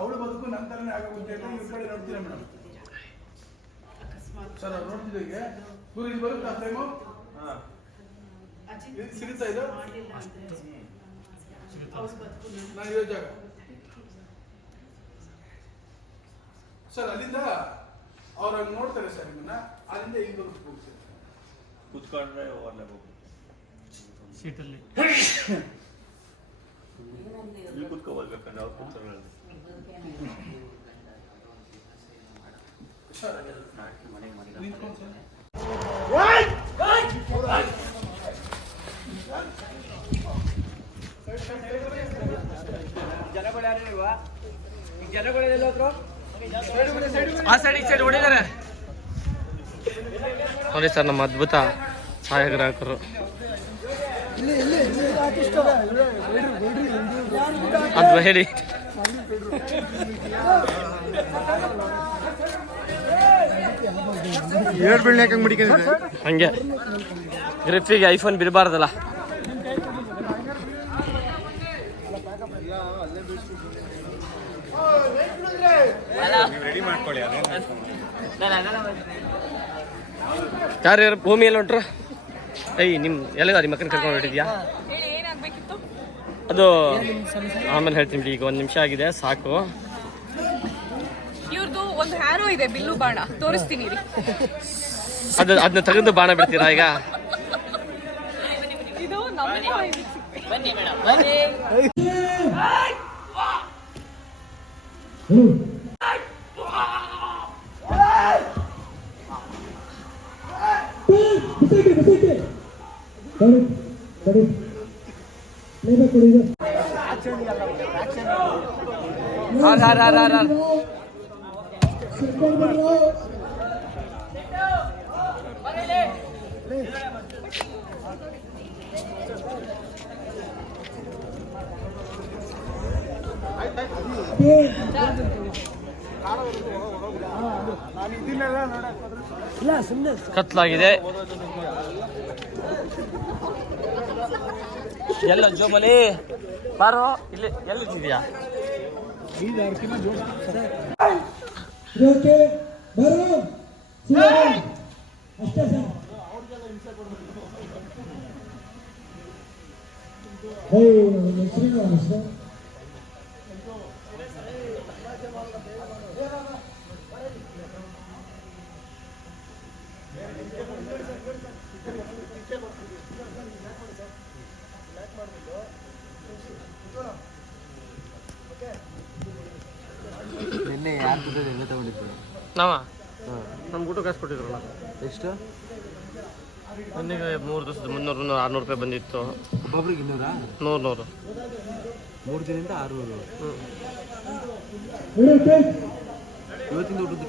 ಅವಳು ಬದುಕು ನನ್ನ ಥರನೇ ಆಗೋಗುತ್ತೆ ಅಂತ ಇವ್ರ ಕಡೆ ನೋಡ್ತೀರಾ ಮೇಡಮ್? ಸರ್ ಅವ್ರು ನೋಡ್ತಿದ್ದೀವಿ ಗುರು ಇದು ಬರುತ್ತೆ ಆ ಫ್ರೇಮು ಸಿಗುತ್ತಾ ಇದು ನಾನು ಇರೋ ಜಾಗ ಸರ್ ಅಲ್ಲಿಂದ ಅವ್ರು ಹಂಗೆ ನೋಡ್ತಾರೆ ಸರ್ ನಿಮ್ಮನ್ನ ಅಲ್ಲಿಂದ ಇಲ್ಲಿ ಬರುತ್ತೆ ಹೋಗ್ತಾರೆ ಕೂತ್ಕೊಂಡ್ರೆ ಒಳ್ಳೆ ಸೀಟಲ್ಲಿ ಇಲ್ಲಿ ಕೂತ್ಕೋಬೋದ್ಬೇಕಂದ್ರೆ ಅವ್ರು ಕೂತ್ಕೊಳ್ಳಿ ಸರ್ ಆ ಸೈಡ್ ಈ ಸೈಡ್ ಹೊಡಿದ್ದಾರೆ ನೋಡಿ ಸರ್ ನಮ್ಮ ಅದ್ಭುತ ಛಾಯಾಗ್ರಾಹಕರು ಅದು ಹೇಳಿ ಹಂಗೆ ಗ್ರಿಪ್ಪಿಗೆ ಐಫೋನ್ ಬಿಡಬಾರ್ದಲ್ಲ. ಯಾರು ಭೂಮಿಯಲ್ಲಿ ಹೊಂಟ್ರ ನಿಮ್ಮ ಎಲ್ಲ ನಿಮ್ಮ ಮಕ್ಕನ ಕರ್ಕೊಂಡು ಹೊರಟಿದ್ಯಾ? ಅದು ಆಮೇಲೆ ಹೇಳ್ತೀನಿ, ಈಗ 1 ನಿಮಿಷ ಆಗಿದೆ ಸಾಕು. ಇವ್ರದ್ದು ಒಂದು ಹ್ಯಾರೋ ಇದೆ, ಬಿಲ್ಲು ಬಾಣ ತೋರಿಸ್ತೀನಿ. ಅದನ್ನ ತೆಗೆದು ಬಾಣ ಬಿಡ್ತೀರಾ ಈಗ? ಇದು ಬನ್ನಿ ಮೇಡಮ್. ಕತ್ಲಾಗಿದೆ. ಎಲ್ಲ ಜೋಬಲಿ ಬಾರೋ, ಇಲ್ಲಿ ಎಲ್ಲಿದ್ಯಾ? ನಿನ್ನೆ ಯಾರು ಎಲ್ಲ ತಗೊಂಡಿದ್ದು ನಾವ ನಮ್ಗೆ ಊಟ ಕಾಸು ಕೊಟ್ಟಿದ್ರಲ್ಲ. ಎಷ್ಟು? ನನಗೆ 3 ದಿವಸದ 300 600 ರೂಪಾಯಿ ಬಂದಿತ್ತು. ಒಬ್ಬೊಬ್ರಿಗೆ 200 100 3 ದಿನದಿಂದ 600. ಇವತ್ತಿಂದ ಊಟದ